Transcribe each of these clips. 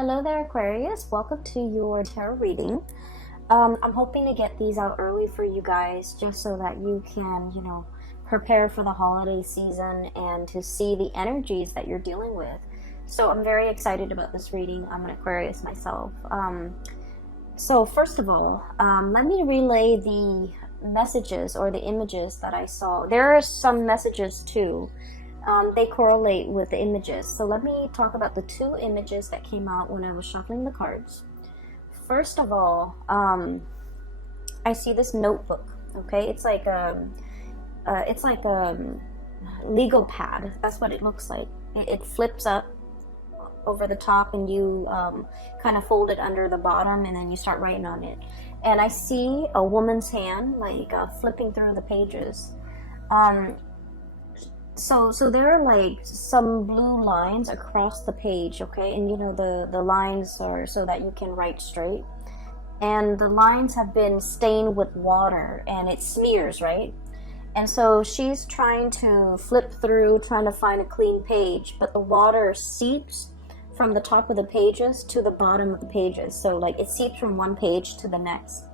Hello there, Aquarius. Welcome to your tarot reading. I'm hoping to get these out early for you guys just so that you can, prepare for the holiday season and to see the energies that you're dealing with. So I'm very excited about this reading. I'm an Aquarius myself. So first of all, let me relay the messages or the images that I saw. There are some messages too. They correlate with the images. So let me talk about the two images that came out when I was shuffling the cards. First of all, I see this notebook. Okay, it's like a legal pad. That's what it looks like. It flips up over the top, and you kind of fold it under the bottom, and then you start writing on it. And I see a woman's hand, like flipping through the pages. So there are like some blue lines across the page, okay? And the lines are so that you can write straight. And the lines have been stained with water and it smears, right? And so she's trying to flip through, trying to find a clean page, but the water seeps from the top of the pages to the bottom of the pages. So like it seeps from one page to the next.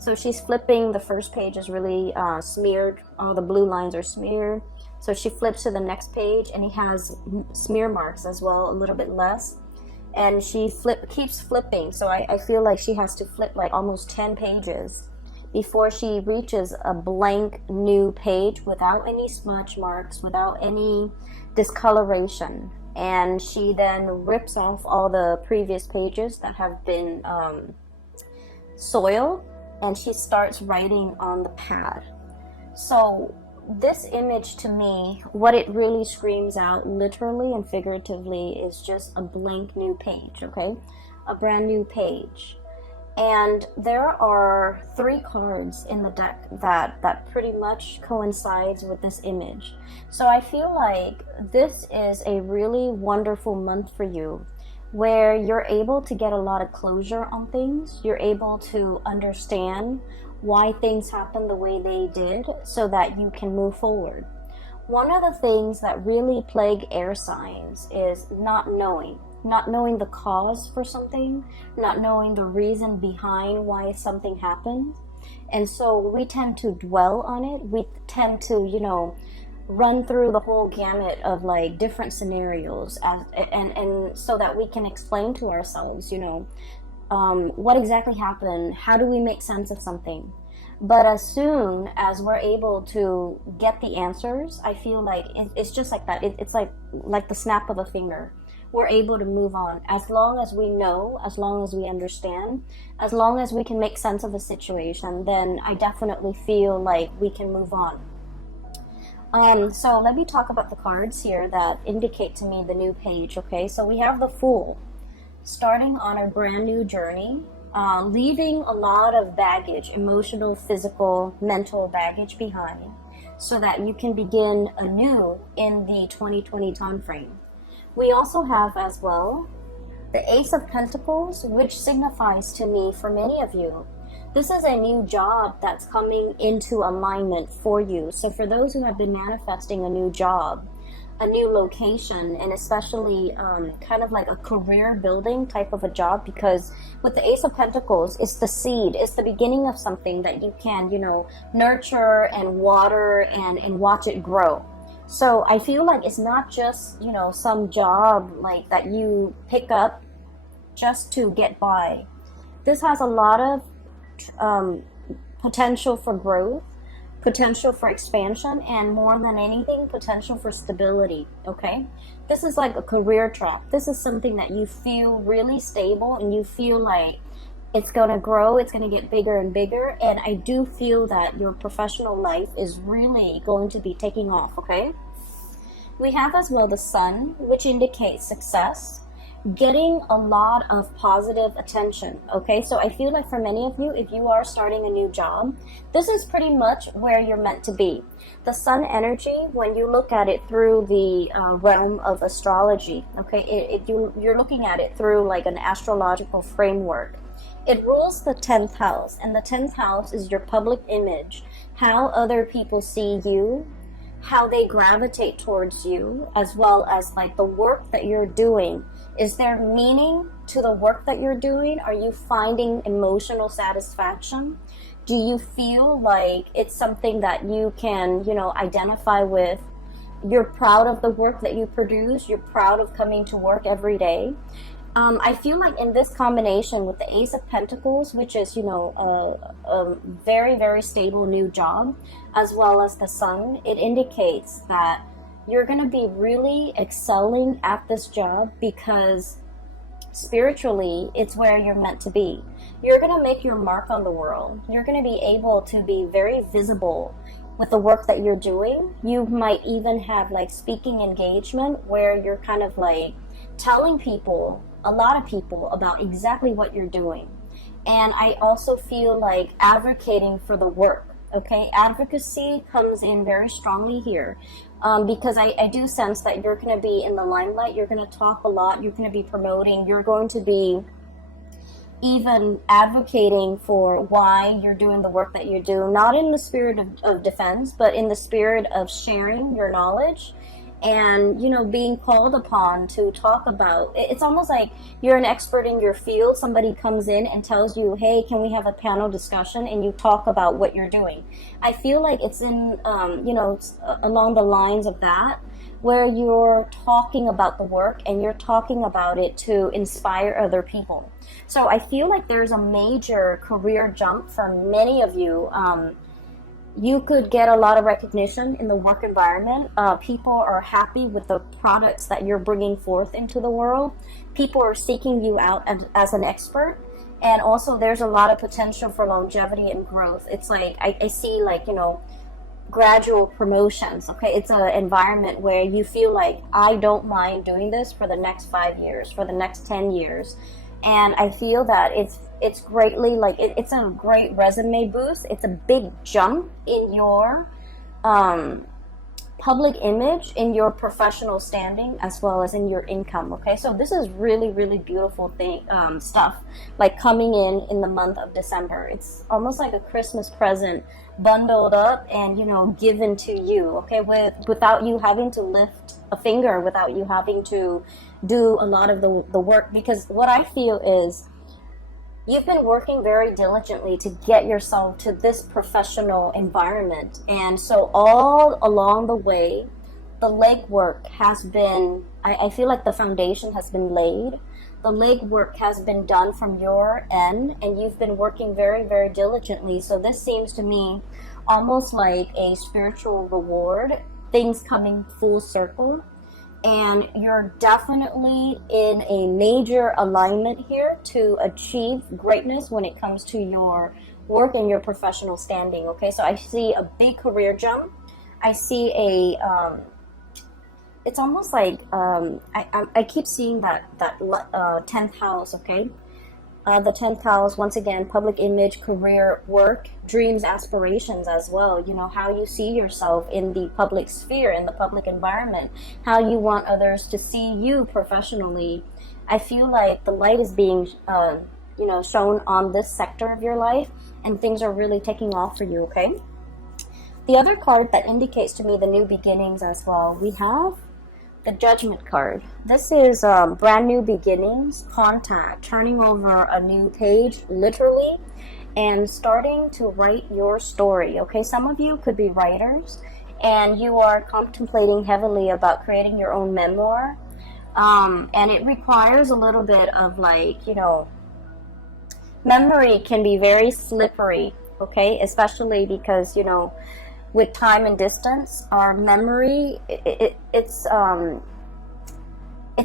So she's flipping, the first page is really smeared, all the blue lines are smeared. So she flips to the next page and it has smear marks as well, a little bit less. And she keeps flipping. So I feel like she has to flip like almost 10 pages before she reaches a blank new page without any smudge marks, without any discoloration. And she then rips off all the previous pages that have been soiled, and she starts writing on the pad. So this image, to me, what it really screams out literally and figuratively is just a blank new page, okay? A brand new page. And there are 3 cards in the deck that pretty much coincides with this image. So I feel like this is a really wonderful month for you, where you're able to get a lot of closure on things. You're able to understand why things happen the way they did so that you can move forward. One of the things that really plague air signs is not knowing the cause for something, not knowing the reason behind why something happened. And so we tend to dwell on it. We tend to, run through the whole gamut of like different scenarios and so that we can explain to ourselves, what exactly happened, how do we make sense of something. But as soon as we're able to get the answers, I feel like it's just like that. It's like the snap of a finger. We're able to move on as long as we know, as long as we understand, as long as we can make sense of a situation. Then I definitely feel like we can move on. So let me talk about the cards here that indicate to me the new page, okay? So we have the Fool, starting on a brand new journey, leaving a lot of baggage, emotional, physical, mental baggage behind, so that you can begin anew in the 2020 time frame. We also have as well the Ace of Pentacles, which signifies to me, for many of you, this is a new job that's coming into alignment for you. So for those who have been manifesting a new job, a new location, and especially kind of like a career building type of a job, because with the Ace of Pentacles, it's the seed, it's the beginning of something that you can, nurture and water and watch it grow. So I feel like it's not just, some job like that you pick up just to get by. This has a lot of potential for growth, potential for expansion, and more than anything, potential for stability, okay? This is like a career track. This is something that you feel really stable and you feel like it's going to grow, it's going to get bigger and bigger, and I do feel that your professional life is really going to be taking off, okay? We have as well the Sun, which indicates success, getting a lot of positive attention, okay? So I feel like for many of you, if you are starting a new job, this is pretty much where you're meant to be. The Sun energy, when you look at it through the realm of astrology, okay, you're looking at it through like an astrological framework. It rules the 10th house, and the 10th house is your public image, how other people see you, how they gravitate towards you, as well as like the work that you're doing Is there meaning to the work that you're doing? Are you finding emotional satisfaction? Do you feel like it's something that you can, identify with? You're proud of the work that you produce. You're proud of coming to work every day. I feel like in this combination with the Ace of Pentacles, which is, a very, very stable new job, as well as the Sun, it indicates that you're going to be really excelling at this job because spiritually, it's where you're meant to be. You're going to make your mark on the world. You're going to be able to be very visible with the work that you're doing. You might even have like speaking engagement where you're kind of like telling people, a lot of people, about exactly what you're doing. And I also feel like advocating for the work. Okay, advocacy comes in very strongly here because I do sense that you're going to be in the limelight. You're going to talk a lot. You're going to be promoting. You're going to be even advocating for why you're doing the work that you do, not in the spirit of defense, but in the spirit of sharing your knowledge and, being called upon to talk about. It's almost like you're an expert in your field. Somebody comes in and tells you, hey, can we have a panel discussion? And you talk about what you're doing. I feel like it's in, along the lines of that, where you're talking about the work and you're talking about it to inspire other people. So I feel like there's a major career jump for many of you. You could get a lot of recognition in the work environment. People are happy with the products that you're bringing forth into the world. People are seeking you out as an expert. And also there's a lot of potential for longevity and growth. It's like, I see like, gradual promotions. Okay, it's an environment where you feel like, I don't mind doing this for the next 5 years, for the next 10 years. And I feel that it's greatly like it's a great resume boost. It's a big jump in your public image, in your professional standing, as well as in your income. Okay, so this is really, really beautiful stuff like coming in the month of December. It's almost like a Christmas present bundled up and given to you. Okay, without you having to lift a finger, without you having to do a lot of the work. Because what I feel is you've been working very diligently to get yourself to this professional environment. And so all along the way, the legwork has been, I feel like the foundation has been laid. The legwork has been done from your end, and you've been working very, very diligently. So this seems to me almost like a spiritual reward, things coming full circle. And you're definitely in a major alignment here to achieve greatness when it comes to your work and your professional standing. Okay, so I see a big career jump. I see it's almost like I keep seeing that 10th house. Okay, the 10th house, once again, public image, career, work, dreams, aspirations as well. How you see yourself in the public sphere, in the public environment, how you want others to see you professionally. I feel like the light is being, shown on this sector of your life, and things are really taking off for you, okay? The other card that indicates to me the new beginnings as well, we have the Judgment card. This is brand new beginnings, contact, turning over a new page, literally, and starting to write your story. Okay, some of you could be writers, and you are contemplating heavily about creating your own memoir, and it requires a little bit of memory can be very slippery. Okay, especially because with time and distance, our memory, it's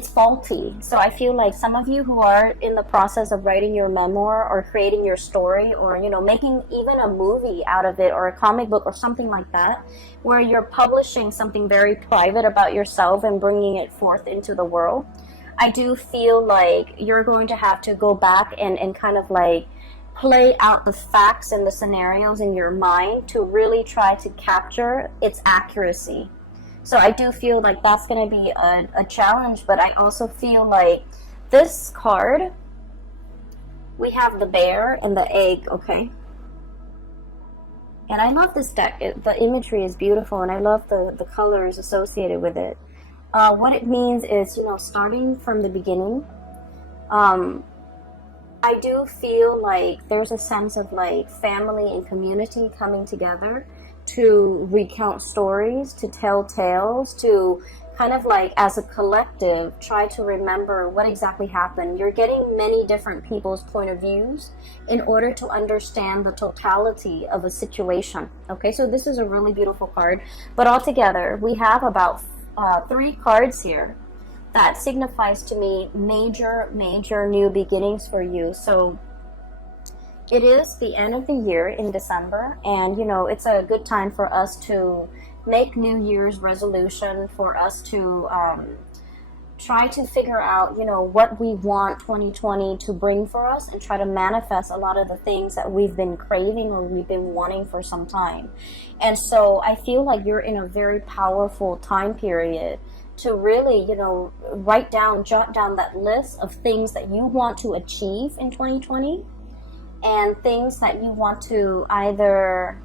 faulty. So I feel like some of you who are in the process of writing your memoir or creating your story, or making even a movie out of it, or a comic book or something like that, where you're publishing something very private about yourself and bringing it forth into the world, I do feel like you're going to have to go back and kind of like play out the facts and the scenarios in your mind to really try to capture its accuracy. So I do feel like that's going to be a challenge, but I also feel like this card, we have the bear and the egg, okay? And I love this deck. The imagery is beautiful, and I love the colors associated with it. What it means is, starting from the beginning. Um, I do feel like there's a sense of like family and community coming together to recount stories, to tell tales, to kind of like as a collective try to remember what exactly happened. You're getting many different people's point of views in order to understand the totality of a situation. Okay, so this is a really beautiful card. But altogether, we have about 3 cards here that signifies to me major new beginnings for you. So it is the end of the year in December, and it's a good time for us to make New Year's resolution, for us to try to figure out what we want 2020 to bring for us, and try to manifest a lot of the things that we've been craving or we've been wanting for some time. And so I feel like you're in a very powerful time period to really, jot down that list of things that you want to achieve in 2020, and things that you want to either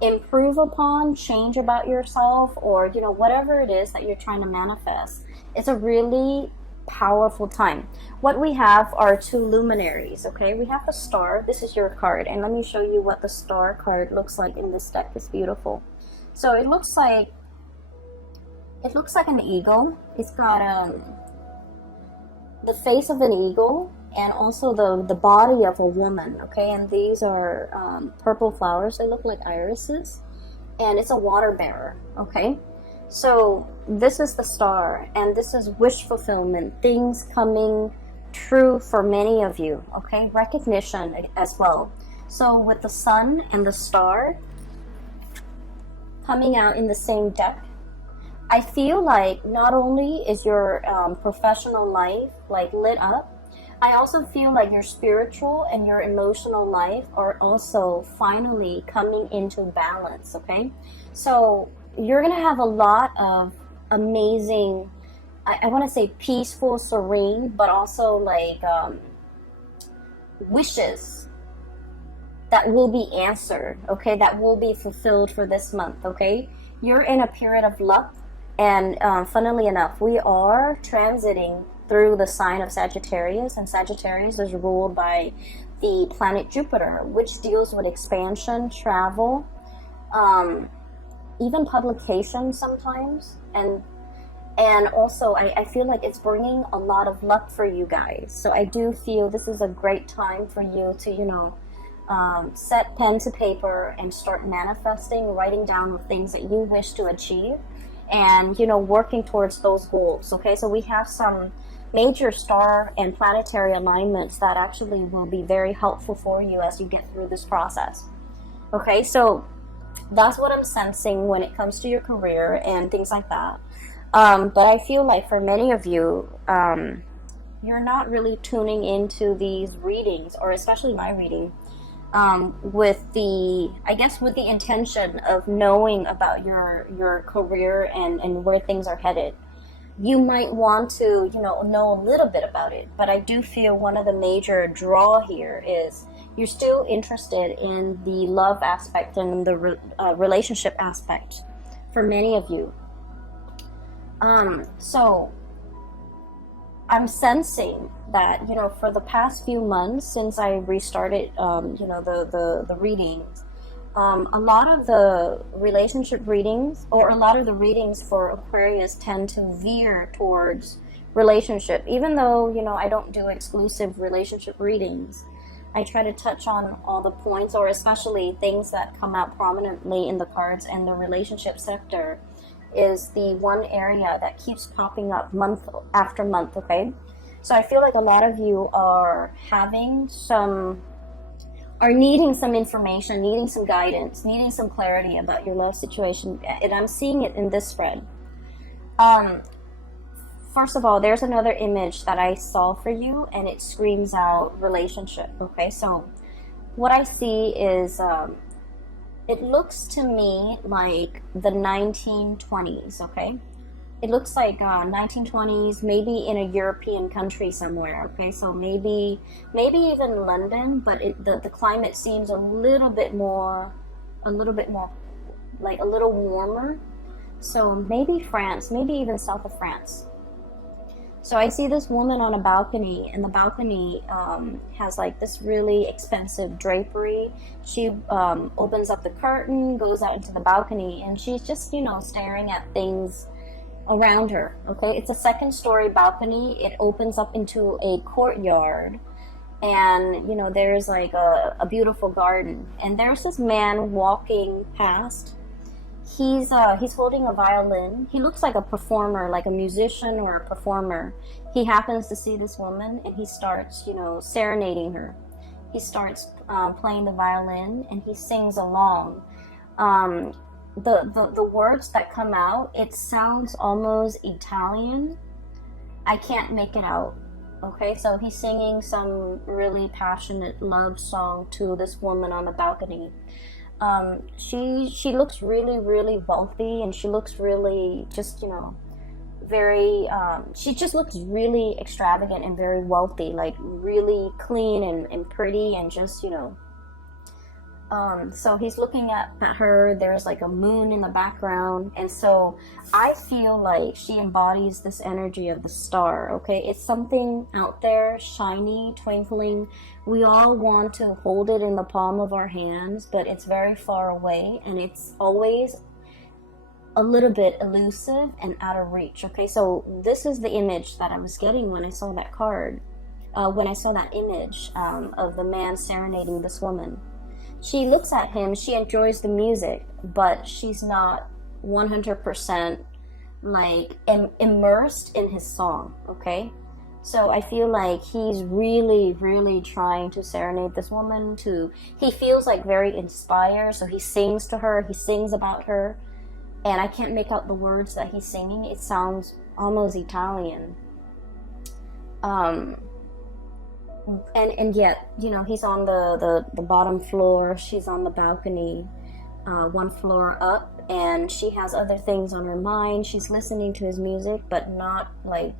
improve upon, change about yourself, or, whatever it is that you're trying to manifest. It's a really powerful time. What we have are 2 luminaries, okay? We have the star. This is your card, and let me show you what the star card looks like in this deck. It's beautiful. So it looks like an eagle. It's got the face of an eagle, and also the body of a woman, okay? And these are purple flowers. They look like irises, and it's a water bearer, okay? So this is the star, and this is wish fulfillment, things coming true for many of you, okay? Recognition as well. So with the sun and the star coming out in the same deck, I feel like not only is your professional life like lit up, I also feel like your spiritual and your emotional life are also finally coming into balance, okay? So you're going to have a lot of amazing, I want to say peaceful, serene, but also like wishes that will be answered, okay? That will be fulfilled for this month, okay? You're in a period of luck, and funnily enough, we are transiting through the sign of Sagittarius, and Sagittarius is ruled by the planet Jupiter, which deals with expansion, travel, even publication sometimes, and also I feel like it's bringing a lot of luck for you guys. So I do feel this is a great time for you to set pen to paper and start manifesting, writing down the things that you wish to achieve, and working towards those goals. Okay, so we have some major star and planetary alignments that actually will be very helpful for you as you get through this process. Okay, so that's what I'm sensing when it comes to your career and things like that. But I feel like for many of you, you're not really tuning into these readings, or especially my reading, with the intention of knowing about your career and where things are headed. You might want to, know a little bit about it, but I do feel one of the major draw here is you're still interested in the love aspect and the relationship aspect for many of you. So I'm sensing that, for the past few months since I restarted, the readings, a lot of the relationship readings, or a lot of the readings for Aquarius, tend to veer towards relationship. Even though, I don't do exclusive relationship readings, I try to touch on all the points, or especially things that come out prominently in the cards, and the relationship sector is the one area that keeps popping up month after month, okay? So I feel like a lot of you are needing some information, needing some guidance, needing some clarity about your love situation, and I'm seeing it in this spread. First of all, there's another image that I saw for you, and it screams out relationship, okay? So what I see is, it looks to me like the 1920s, okay? It looks like 1920s, maybe in a European country somewhere, okay? So maybe even London, but the climate seems a little bit more, like a little warmer. So maybe France, maybe even south of France. So I see this woman on a balcony, and the balcony has like this really expensive drapery. She opens up the curtain, goes out into the balcony, and she's just, you know, staring at things around her. Okay, it's a second-story balcony. It opens up into a courtyard, and you know, there's like a beautiful garden. And there's this man walking past. He's holding a violin. He looks like a performer, like a musician or a performer. He happens to see this woman, and he starts, you know, serenading her. He starts playing the violin, and he sings along. The words that come out, it sounds almost Italian. I can't make it out. Okay, so he's singing some really passionate love song to this woman on the balcony. She looks really, really wealthy, and she looks really just, you know, very, she just looks really extravagant and very wealthy, like really clean and pretty, and just, you know, so he's looking at her. There's like a moon in the background, and so I feel like she embodies this energy of the star. Okay, it's something out there, shiny, twinkling. We all want to hold it in the palm of our hands, but it's very far away, and it's always a little bit elusive and out of reach. Okay, so this is the image that I was getting when I saw that card, when I saw that image of the man serenading this woman. She looks at him, she enjoys the music, but she's not 100% like immersed in his song, okay? So I feel like he's really, really trying to serenade this woman. He feels like very inspired, so he sings to her, he sings about her, and I can't make out the words that he's singing. It sounds almost Italian. And yet, you know, he's on the bottom floor, she's on the balcony, one floor up, and she has other things on her mind. She's listening to his music, but not like,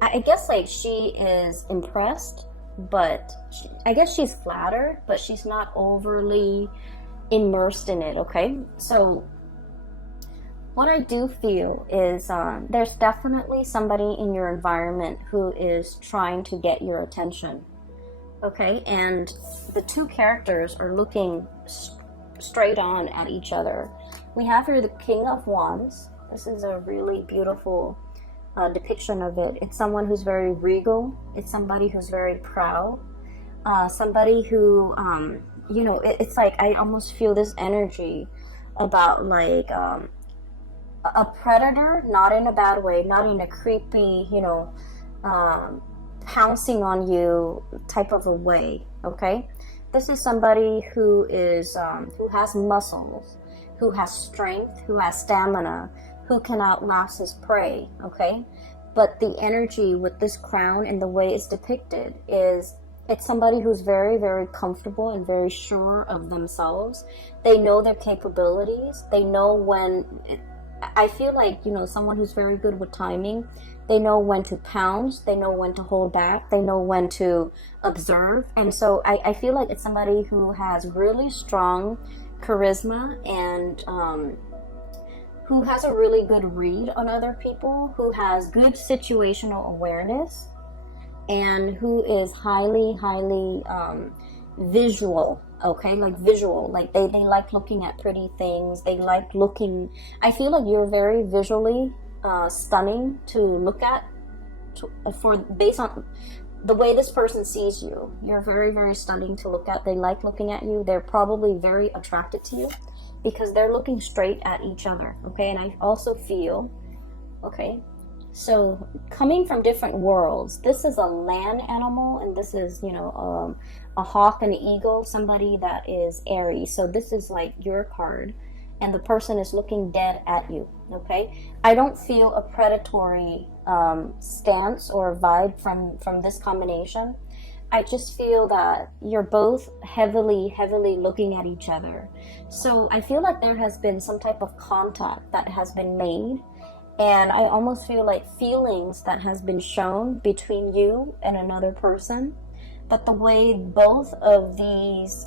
I guess like she is impressed, but I guess she's flattered, but she's not overly immersed in it, okay? So what I do feel is there's definitely somebody in your environment who is trying to get your attention, okay? And the two characters are looking straight on at each other. We have here the King of Wands. This is a really beautiful depiction of it. It's someone who's very regal. It's somebody who's very proud. Somebody who, you know, it's like I almost feel this energy about like a predator, not in a bad way, not in a creepy, you know, pouncing on you type of a way, okay? This is somebody who is, who has muscles, who has strength, who has stamina, who can outlast his prey, okay? But the energy with this crown and the way it's depicted is, it's somebody who's very, very comfortable and very sure of themselves. They know their capabilities. They know when... I feel like, you know, someone who's very good with timing. They know when to pounce. They know when to hold back. They know when to observe. And so I feel like it's somebody who has really strong charisma and who has a really good read on other people, who has good situational awareness, and who is highly, highly visual. Okay, like visual, like they like looking at pretty things. They like looking, I feel like you're very visually stunning to look at, based on the way this person sees you. You're very, very stunning to look at. They like looking at you. They're probably very attracted to you because they're looking straight at each other, okay? And I also feel, okay, so coming from different worlds, this is a land animal, and this is, you know, a hawk and an eagle, somebody that is Aries. So this is like your card, and the person is looking dead at you, okay? I don't feel a predatory stance or vibe from this combination. I just feel that you're both heavily looking at each other. So I feel like there has been some type of contact that has been made, and I almost feel like feelings that has been shown between you and another person. But the way both of these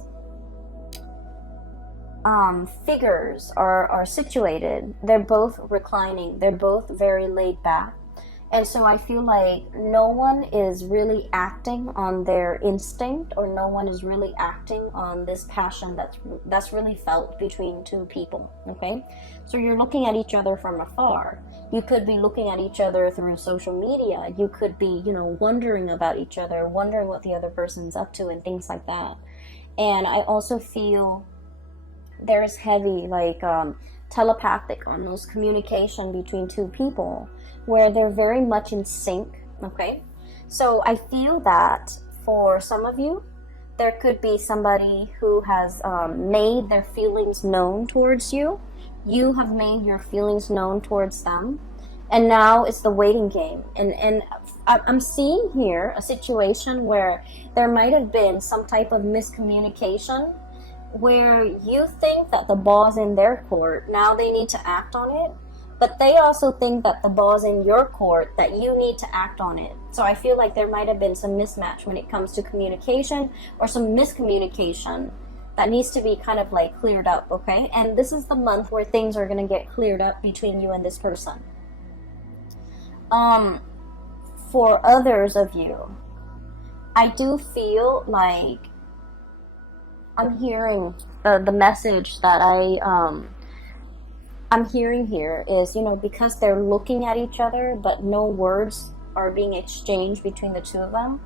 figures are situated. They're both reclining. They're both very laid back. And so I feel like no one is really acting on their instinct, or no one is really acting on this passion that's really felt between two people, okay? So you're looking at each other from afar. You could be looking at each other through social media. You could be, wondering about each other, wondering what the other person's up to and things like that. And I also feel there's heavy, telepathic, almost communication between two people where they're very much in sync, okay? So I feel that for some of you, there could be somebody who has made their feelings known towards you. You have made your feelings known towards them. And now it's the waiting game. And I'm seeing here a situation where there might have been some type of miscommunication where you think that the ball's in their court. Now they need to act on it. But they also think that the ball's in your court, that you need to act on it. So I feel like there might have been some mismatch when it comes to communication, or some miscommunication that needs to be kind of cleared up, okay? And this is the month where things are going to get cleared up between you and this person. For others of you, I do feel like I'm hearing the message that I'm hearing here is, because they're looking at each other, but no words are being exchanged between the two of them.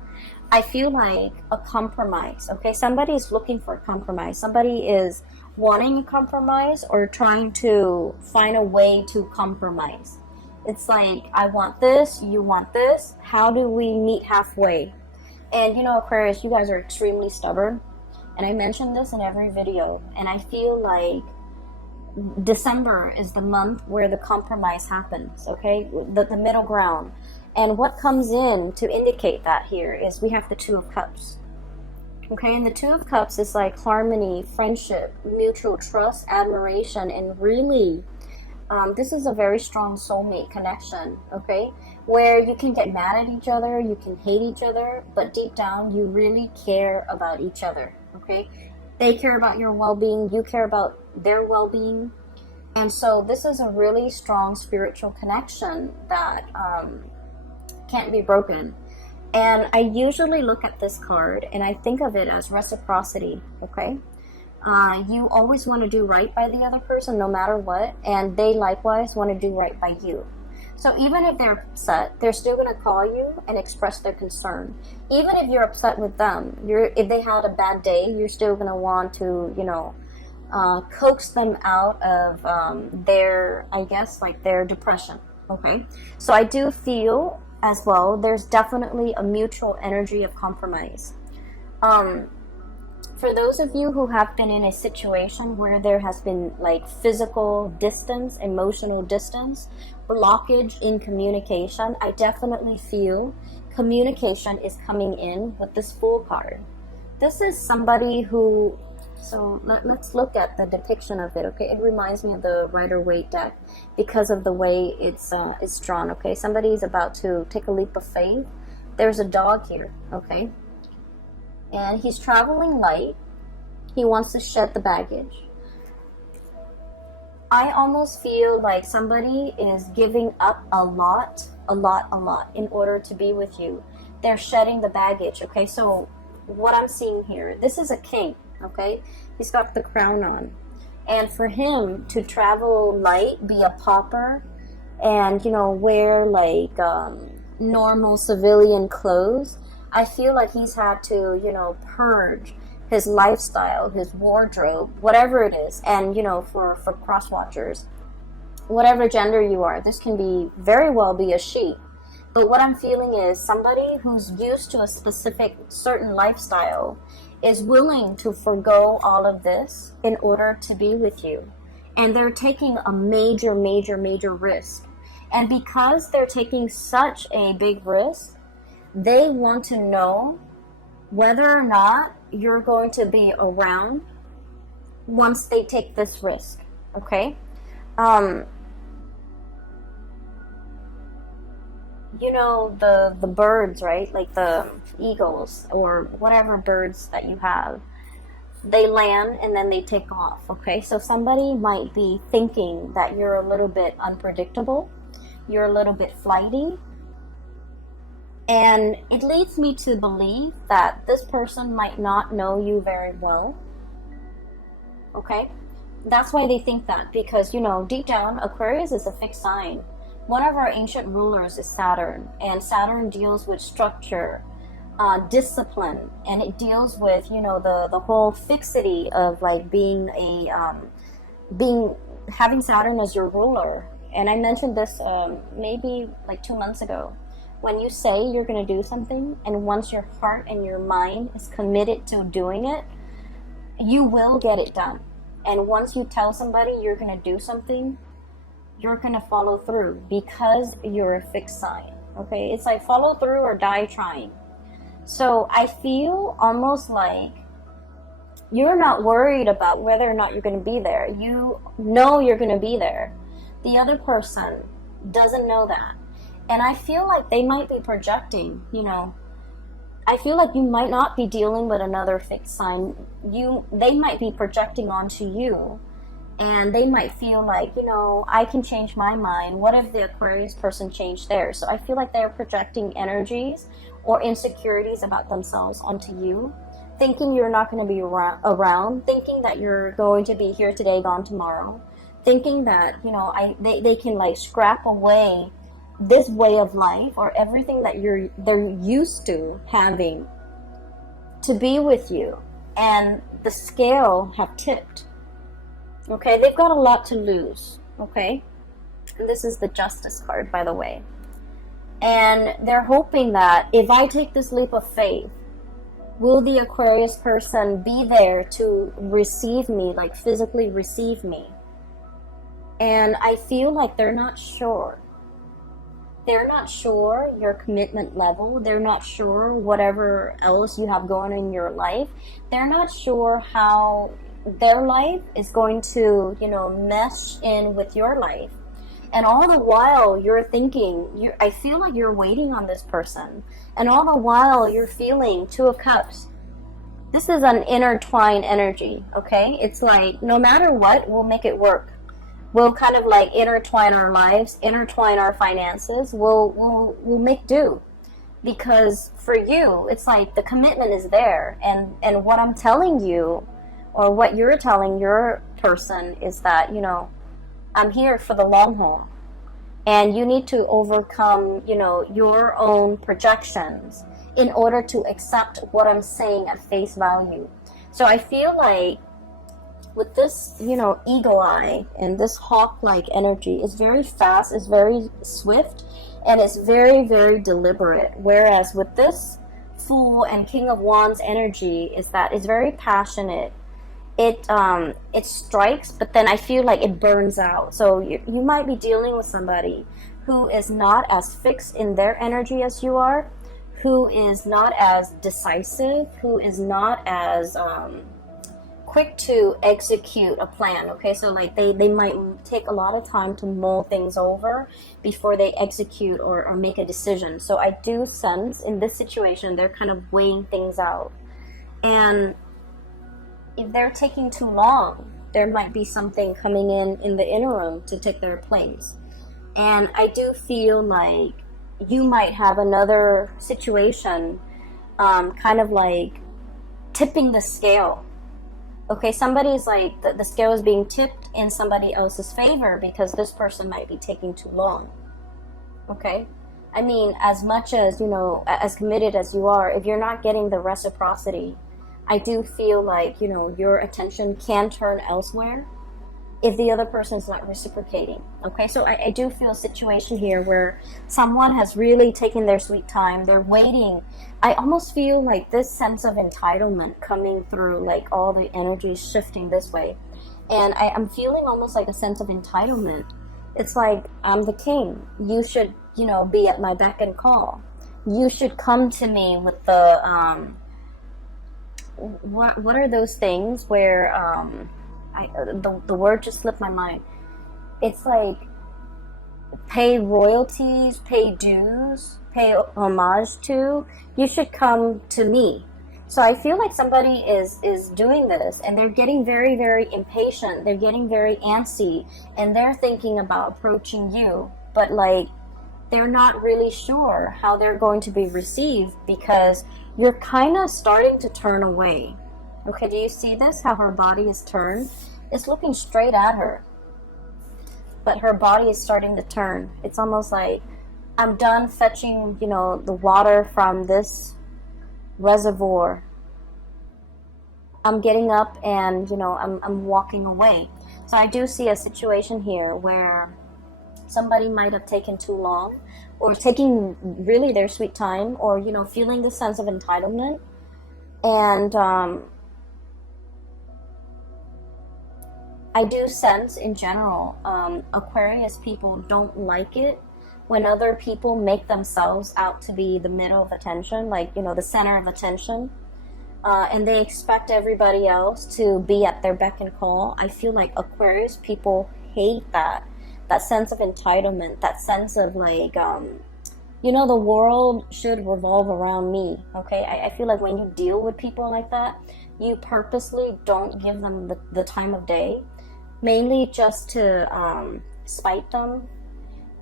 I feel like a compromise, okay? Somebody's looking for a compromise. Somebody is wanting a compromise or trying to find a way to compromise. It's like, I want this, you want this. How do we meet halfway? And, Aquarius, you guys are extremely stubborn. And I mention this in every video. And I feel like December is the month where the compromise happens, okay? The middle ground. And what comes in to indicate that here is we have the Two of Cups. Okay, and the Two of Cups is like harmony, friendship, mutual trust, admiration, and really, this is a very strong soulmate connection, okay? Where you can get mad at each other, you can hate each other, but deep down, you really care about each other, okay? They care about your well-being, you care about their well-being. And so this is a really strong spiritual connection that can't be broken. And I usually look at this card and I think of it as reciprocity, okay? You always want to do right by the other person no matter what, and they likewise want to do right by you. So even if they're upset, they're still going to call you and express their concern. Even if you're upset with them, if they had a bad day, you're still going to want to, coax them out of their depression, okay? So I do feel as well, there's definitely a mutual energy of compromise. For those of you who have been in a situation where there has been physical distance, emotional distance, blockage in communication, I definitely feel communication is coming in with this Fool card. This is somebody who, so let's look at the depiction of it, okay? It reminds me of the Rider-Waite deck because of the way it's drawn, okay? Somebody's about to take a leap of faith. There's a dog here, okay? And he's traveling light. He wants to shed the baggage. I almost feel like somebody is giving up a lot in order to be with you. They're shedding the baggage, okay? So what I'm seeing here, this is a king, okay? He's got the crown on. And for him to travel light, be a pauper, and, wear normal civilian clothes, I feel like he's had to, purge his lifestyle, his wardrobe, whatever it is. And, for cross watchers, whatever gender you are, this can be very well be a she. But what I'm feeling is somebody who's used to a specific certain lifestyle is willing to forgo all of this in order to be with you. And they're taking a major risk. And because they're taking such a big risk, they want to know whether or not you're going to be around once they take this risk, okay? The birds, right? Like the eagles or whatever birds that you have, they land and then they take off. Okay, so somebody might be thinking that you're a little bit unpredictable, you're a little bit flighty, and it leads me to believe that this person might not know you very well. Okay, that's why they think that, because, you know, deep down, Aquarius is a fixed sign. One of our ancient rulers is Saturn, and Saturn deals with structure, discipline, and it deals with, you know, the whole fixity of like being having Saturn as your ruler. And I mentioned this maybe like 2 months ago. When you say you're going to do something, and once your heart and your mind is committed to doing it, you will get it done. And once you tell somebody you're going to do something, you're going to follow through, because you're a fixed sign. Okay, it's like follow through or die trying. So I feel almost like you're not worried about whether or not you're going to be there. You know you're going to be there. The other person doesn't know that. And I feel like they might be projecting, you know. I feel like you might not be dealing with another fixed sign. They might be projecting onto you, and they might feel like, you know, I can change my mind. What if the Aquarius person changed theirs? So I feel like they're projecting energies or insecurities about themselves onto you, thinking you're not going to be around, thinking that you're going to be here today, gone tomorrow, thinking that, you know, they can like scrap away this way of life or everything that they're used to having to be with you, and the scale have tipped. Okay, they've got a lot to lose. Okay, and this is the Justice card, by the way, and they're hoping that if I take this leap of faith, will the Aquarius person be there to receive me, like physically receive me? And I feel like they're not sure. They're not sure your commitment level. They're not sure whatever else you have going in your life. They're not sure how their life is going to, you know, mesh in with your life. And all the while you're thinking, I feel like you're waiting on this person. And all the while you're feeling Two of Cups. This is an intertwined energy, okay? It's like no matter what, we'll make it work. We'll kind of like intertwine our lives, intertwine our finances. We'll make do, because for you, it's like the commitment is there, and what I'm telling you, or what you're telling your person, is that, you know, I'm here for the long haul, and you need to overcome, you know, your own projections in order to accept what I'm saying at face value. So I feel like with this, you know, eagle eye and this hawk-like energy is very fast, is very swift, and it's very, very deliberate. Whereas with this Fool and King of Wands energy is that it's very passionate. It strikes, but then I feel like it burns out. So you might be dealing with somebody who is not as fixed in their energy as you are, who is not as decisive, who is not as quick to execute a plan. Okay, so like they might take a lot of time to mull things over before they execute or make a decision. So I do sense in this situation they're kind of weighing things out, and if they're taking too long, there might be something coming in the interim to take their place. And I do feel like you might have another situation kind of like tipping the scale. Okay, somebody's like, the scale is being tipped in somebody else's favor because this person might be taking too long. Okay? I mean, as much as, you know, as committed as you are, if you're not getting the reciprocity, I do feel like, you know, your attention can turn elsewhere if the other person's not reciprocating. Okay, so I do feel a situation here where someone has really taken their sweet time. They're waiting. I almost feel like this sense of entitlement coming through, like all the energy is shifting this way. And I'm feeling almost like a sense of entitlement. It's like, I'm the king. You should, you know, be at my beck and call. You should come to me with the, what are those things where, the word just slipped my mind. It's like pay royalties, pay dues, pay homage to. You should come to me. So I feel like somebody is doing this, and they're getting very, very impatient. They're getting very antsy, and they're thinking about approaching you, but like they're not really sure how they're going to be received, because you're kind of starting to turn away. Okay, do you see this? How her body is turned? It's looking straight at her, but her body is starting to turn. It's almost like, I'm done fetching, you know, the water from this reservoir. I'm getting up and, you know, I'm walking away. So I do see a situation here where somebody might have taken too long, or taking really their sweet time, or, you know, feeling the sense of entitlement. And I do sense in general, Aquarius people don't like it when other people make themselves out to be the middle of attention, like, you know, the center of attention. And they expect everybody else to be at their beck and call. I feel like Aquarius people hate that sense of entitlement, that sense of like, you know, the world should revolve around me, okay? I feel like when you deal with people like that, you purposely don't give them the time of day, mainly just to spite them.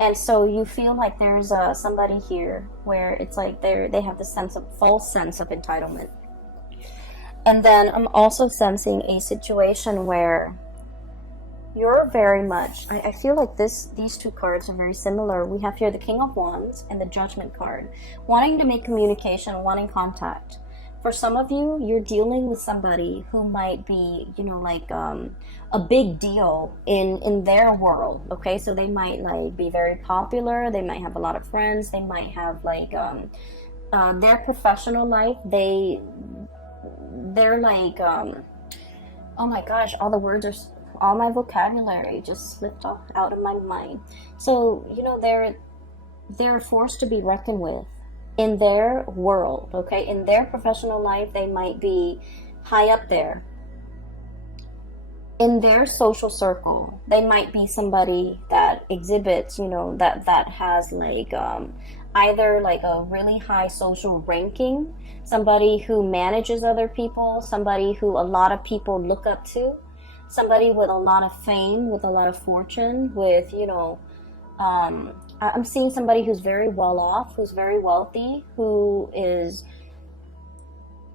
And so you feel like there's somebody here where it's like they have this false sense of entitlement. And then I'm also sensing a situation where you're very much, I feel like these two cards are very similar. We have here the King of Wands and the Judgment card. Wanting to make communication, wanting contact. For some of you, you're dealing with somebody who might be, you know, like a big deal in their world, okay? So they might like be very popular, they might have a lot of friends, they might have like their professional life, they're like, oh my gosh, all my vocabulary just slipped out of my mind. So, you know, they're forced to be reckoned with in their world, okay? In their professional life, they might be high up there. In their social circle, they might be somebody that exhibits, you know, that has like either like a really high social ranking, somebody who manages other people, somebody who a lot of people look up to, somebody with a lot of fame, with a lot of fortune, with, you know, I'm seeing somebody who's very well off, who's very wealthy, who is...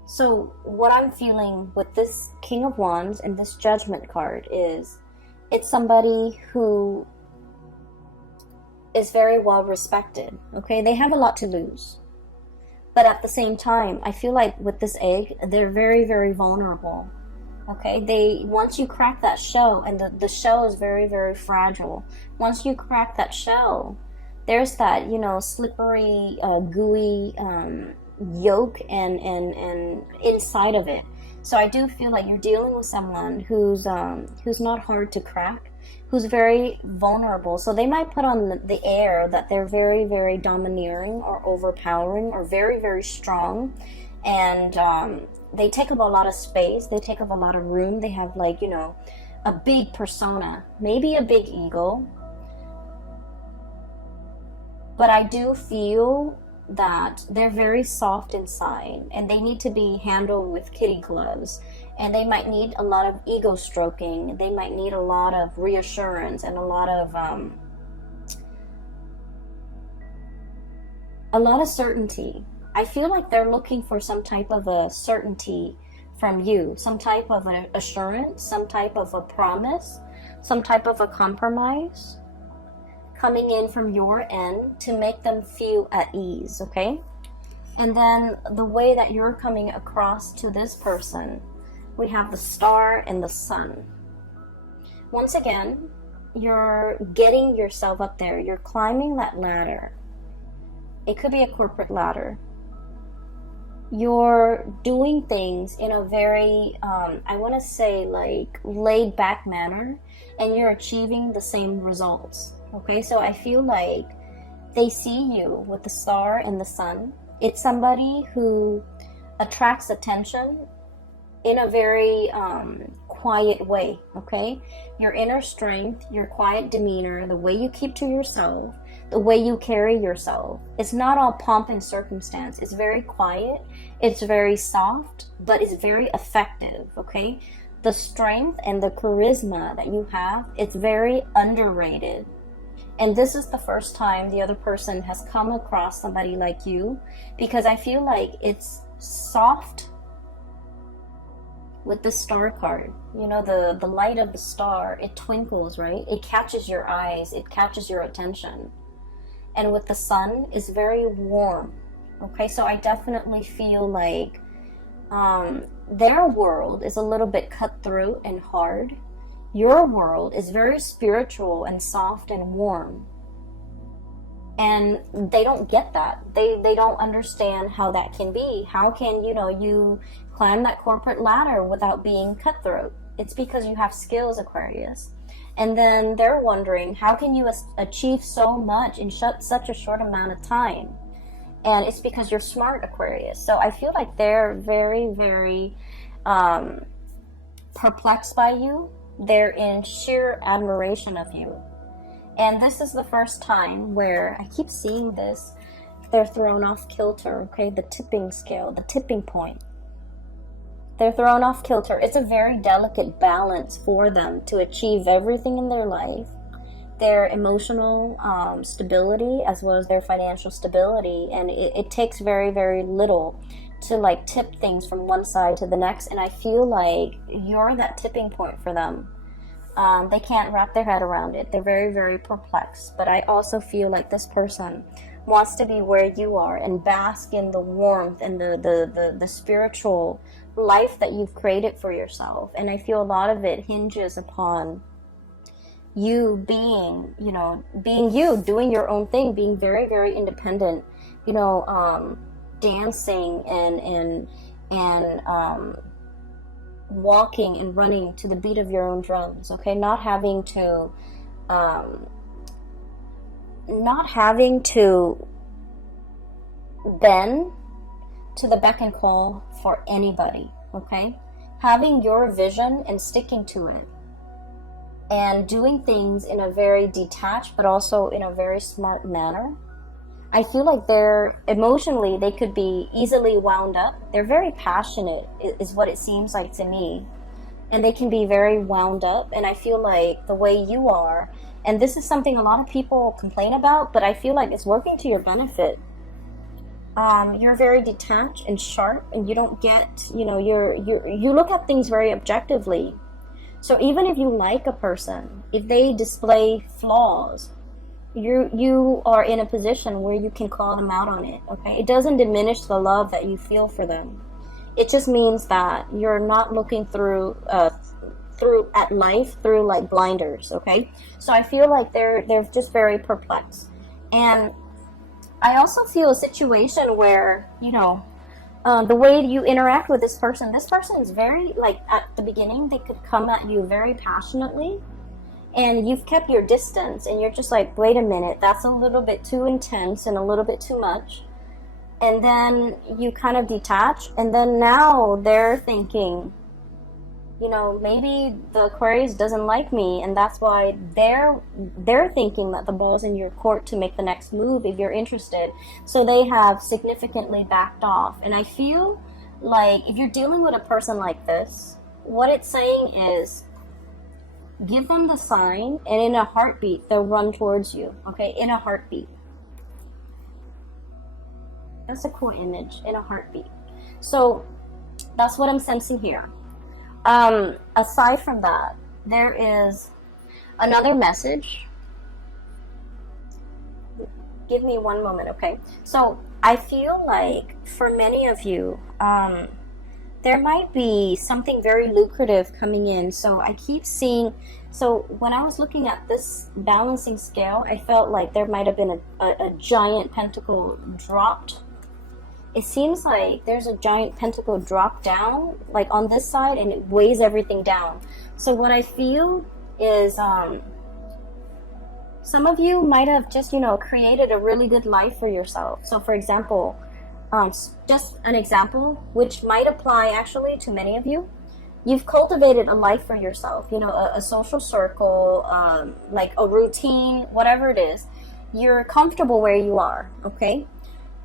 So what I'm feeling with this King of Wands and this Judgment card is, it's somebody who is very well respected, okay? They have a lot to lose. But at the same time, I feel like with this egg, they're very, very vulnerable, okay? Once you crack that shell, and the shell is very, very fragile. Once you crack that shell, there's that, you know, slippery, gooey yolk and inside of it. So I do feel like you're dealing with someone who's not hard to crack, who's very vulnerable. So they might put on the air that they're very, very domineering or overpowering or very, very strong, and they take up a lot of space, they take up a lot of room, they have, like, you know, a big persona, maybe a big ego. But I do feel that they're very soft inside, and they need to be handled with kitty gloves, and they might need a lot of ego stroking, they might need a lot of reassurance and a lot of certainty. I feel like they're looking for some type of a certainty from you, some type of an assurance, some type of a promise, some type of a compromise coming in from your end to make them feel at ease, okay? And then the way that you're coming across to this person, we have the Star and the Sun. Once again, you're getting yourself up there. You're climbing that ladder. It could be a corporate ladder. You're doing things in a very, I want to say, like, laid back manner, and you're achieving the same results. Okay, so I feel like they see you with the Star and the Sun. It's somebody who attracts attention in a very quiet way, okay? Your inner strength, your quiet demeanor, the way you keep to yourself, the way you carry yourself. It's not all pomp and circumstance. It's very quiet. It's very soft, but it's very effective, okay? The strength and the charisma that you have, it's very underrated. And this is the first time the other person has come across somebody like you, because I feel like it's soft with the star card. You know, the light of the star, it twinkles, right? It catches your eyes, it catches your attention. And with the sun, it's very warm. Okay, so I definitely feel like their world is a little bit cutthroat and hard. Your world is very spiritual and soft and warm. And they don't get that. They don't understand how that can be. How can, you climb that corporate ladder without being cutthroat? It's because you have skills, Aquarius. And then they're wondering, how can you achieve so much in such a short amount of time? And it's because you're smart, Aquarius. So I feel like they're very, very perplexed by you. They're in sheer admiration of you. And this is the first time where I keep seeing this. They're thrown off kilter, okay? The tipping scale, the tipping point. They're thrown off kilter. It's a very delicate balance for them to achieve everything in their life. Their emotional stability as well as their financial stability. And it takes very, very little to like tip things from one side to the next. And I feel like you're that tipping point for them. They can't wrap their head around it. They're very, very perplexed. But I also feel like this person wants to be where you are and bask in the warmth and the spiritual life that you've created for yourself. And I feel a lot of it hinges upon you being you, doing your own thing, being very, very independent, dancing and walking and running to the beat of your own drums, okay? Not having to bend to the beck and call for anybody, okay? Having your vision and sticking to it and doing things in a very detached but also in a very smart manner. I feel like they're emotionally, they could be easily wound up. They're very passionate is what it seems like to me. And they can be very wound up. And I feel like the way you are, and this is something a lot of people complain about, but I feel like it's working to your benefit. You're very detached and sharp, and you don't get, you look at things very objectively. So even if you like a person, if they display flaws, you are in a position where you can call them out on it, okay? It doesn't diminish the love that you feel for them. It just means that you're not looking through at life through like blinders, okay? So I feel like they're just very perplexed. And I also feel a situation where, the way you interact with this person is very, like, at the beginning, they could come at you very passionately, and you've kept your distance, and you're just like, wait a minute, that's a little bit too intense and a little bit too much. And then you kind of detach, and then now they're thinking, maybe the Aquarius doesn't like me, and that's why they're thinking that the ball's in your court to make the next move if you're interested. So they have significantly backed off. And I feel like if you're dealing with a person like this, what it's saying is, give them the sign, and in a heartbeat, they'll run towards you, okay? In a heartbeat. That's a cool image, in a heartbeat. So that's what I'm sensing here. Aside from that, there is another message. Give me one moment, okay? So I feel like for many of you, there might be something very lucrative coming in. So I keep seeing, so when I was looking at this balancing scale, I felt like there might have been a giant pentacle dropped. It seems like there's a giant pentacle drop down, like on this side, and it weighs everything down. So what I feel is some of you might have just, created a really good life for yourself. So for example, just an example, which might apply actually to many of you. You've cultivated a life for yourself, a social circle, like a routine, whatever it is. you're comfortable where you are, okay?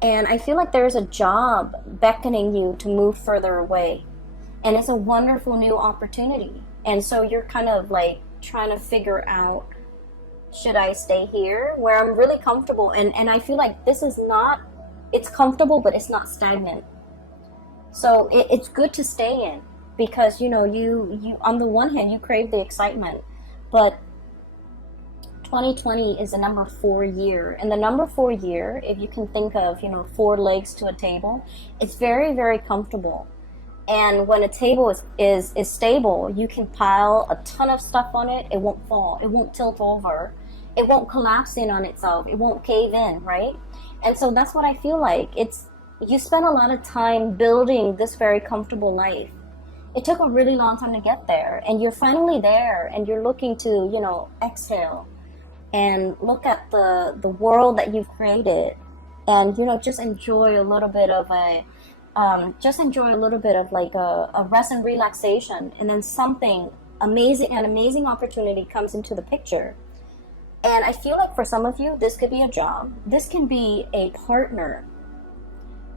And I feel like there's a job beckoning you to move further away. And it's a wonderful new opportunity. And so you're kind of like trying to figure out, should I stay here where I'm really comfortable? And I feel like this is not, it's comfortable, but it's not stagnant. So it's good to stay in because, you know, you on the one hand, you crave the excitement, but 2020 is the number 4 year. And the number 4 year, if you can think of, you know, 4 legs to a table, it's very, very comfortable. And when a table is stable, you can pile a ton of stuff on it. It won't fall. It won't tilt over. It won't collapse in on itself. It won't cave in, right? And so that's what I feel like. You spend a lot of time building this very comfortable life. It took a really long time to get there. And you're finally there. And you're looking to, you know, exhale and look at the world that you've created. And, you know, just enjoy a little bit of like a rest and relaxation, and then something amazing, an amazing opportunity comes into the picture. And I feel like for some of you, this could be a job. This can be a partner.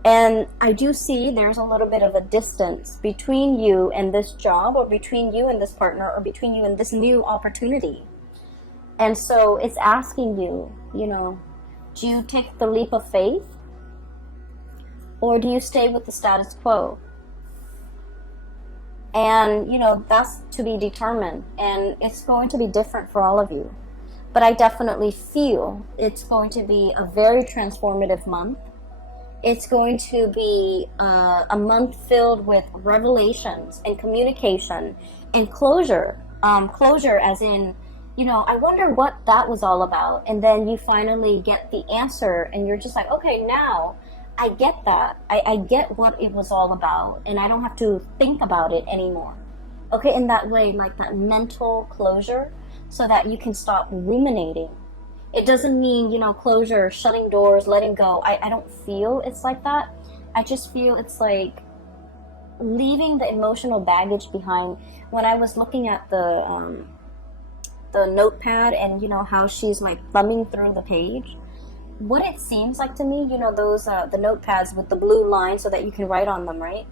And I do see there's a little bit of a distance between you and this job, or between you and this partner, or between you and this new opportunity. And so it's asking you, you know, do you take the leap of faith? Or do you stay with the status quo? And, you know, that's to be determined. And it's going to be different for all of you. But I definitely feel it's going to be a very transformative month. It's going to be a month filled with revelations and communication and closure. Closure as in, you know, I wonder what that was all about. And then you finally get the answer and you're just like, okay, now I get that. I get what it was all about, and I don't have to think about it anymore. Okay, in that way, like that mental closure, so that you can stop ruminating. It doesn't mean, you know, closure, shutting doors, letting go. I don't feel it's like that. I just feel it's like leaving the emotional baggage behind. When I was looking at the notepad and, you know, how she's like thumbing through the page, what it seems like to me, you know, those the notepads with the blue line so that you can write on them, right?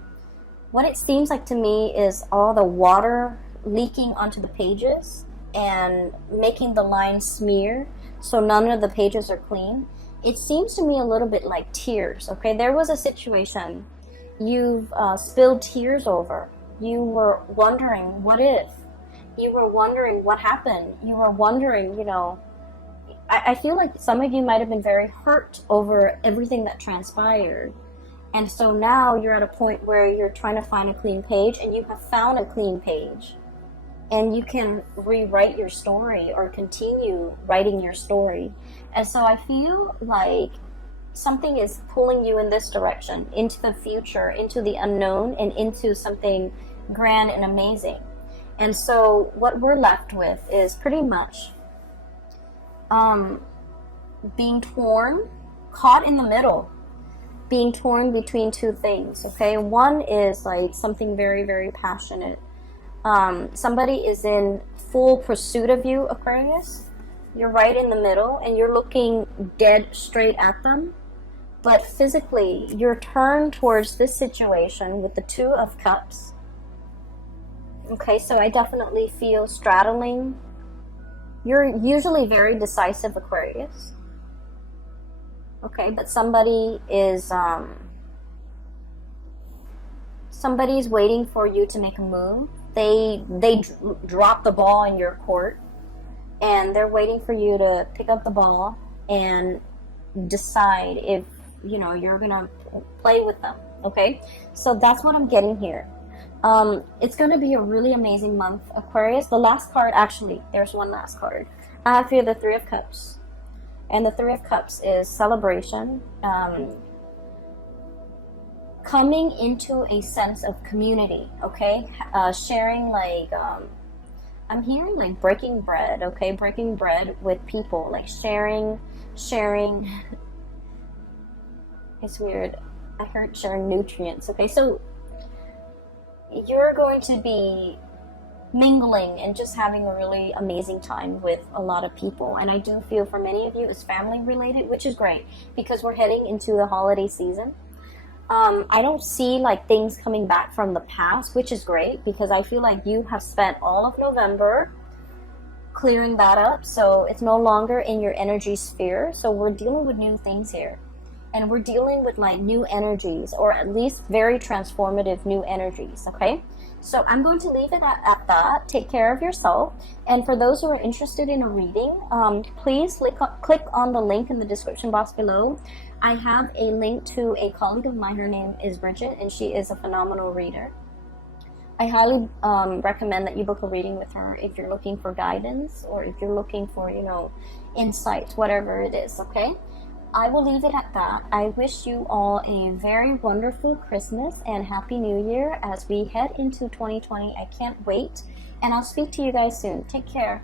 What it seems like to me is all the water leaking onto the pages and making the lines smear so none of the pages are clean. It seems to me a little bit like tears, okay? There was a situation you've spilled tears over. You were wondering, what if? You were wondering what happened. You were wondering, you know, I feel like some of you might have been very hurt over everything that transpired. And so now you're at a point where you're trying to find a clean page, and you have found a clean page. And you can rewrite your story or continue writing your story. And so I feel like something is pulling you in this direction, into the future, into the unknown, and into something grand and amazing. And so what we're left with is pretty much being torn, caught in the middle, being torn between two things, okay? One is like something very, very passionate. Somebody is in full pursuit of you, Aquarius. You're right in the middle and you're looking dead straight at them. But physically, you're turned towards this situation with the Two of Cups. Okay, so I definitely feel straddling. You're usually very decisive, Aquarius. Okay, but somebody is somebody's waiting for you to make a move. They drop the ball in your court, and they're waiting for you to pick up the ball and decide if, you know, you're gonna play with them. Okay, so that's what I'm getting here. It's going to be a really amazing month, Aquarius. The last card, actually, there's one last card. I have here the Three of Cups. And the Three of Cups is celebration, coming into a sense of community, okay? Sharing, like, I'm hearing, like, breaking bread, okay? Breaking bread with people, like, sharing. It's weird. I heard sharing nutrients, okay? So you're going to be mingling and just having a really amazing time with a lot of people. And I do feel for many of you it's family related, which is great because we're heading into the holiday season. I don't see like things coming back from the past, which is great because I feel like you have spent all of November clearing that up, so it's no longer in your energy sphere. So we're dealing with new things here, and we're dealing with like new energies, or at least very transformative new energies. Okay, so I'm going to leave it at that. Take care of yourself, and for those who are interested in a reading, please click on the link in the description box below. I have a link to a colleague of mine. Her name is Bridget, and she is a phenomenal reader. I highly recommend that you book a reading with her if you're looking for guidance, or if you're looking for, you know, insights, whatever it is. Okay, I will leave it at that. I wish you all a very wonderful Christmas and Happy New Year as we head into 2020. I can't wait, and I'll speak to you guys soon. Take care.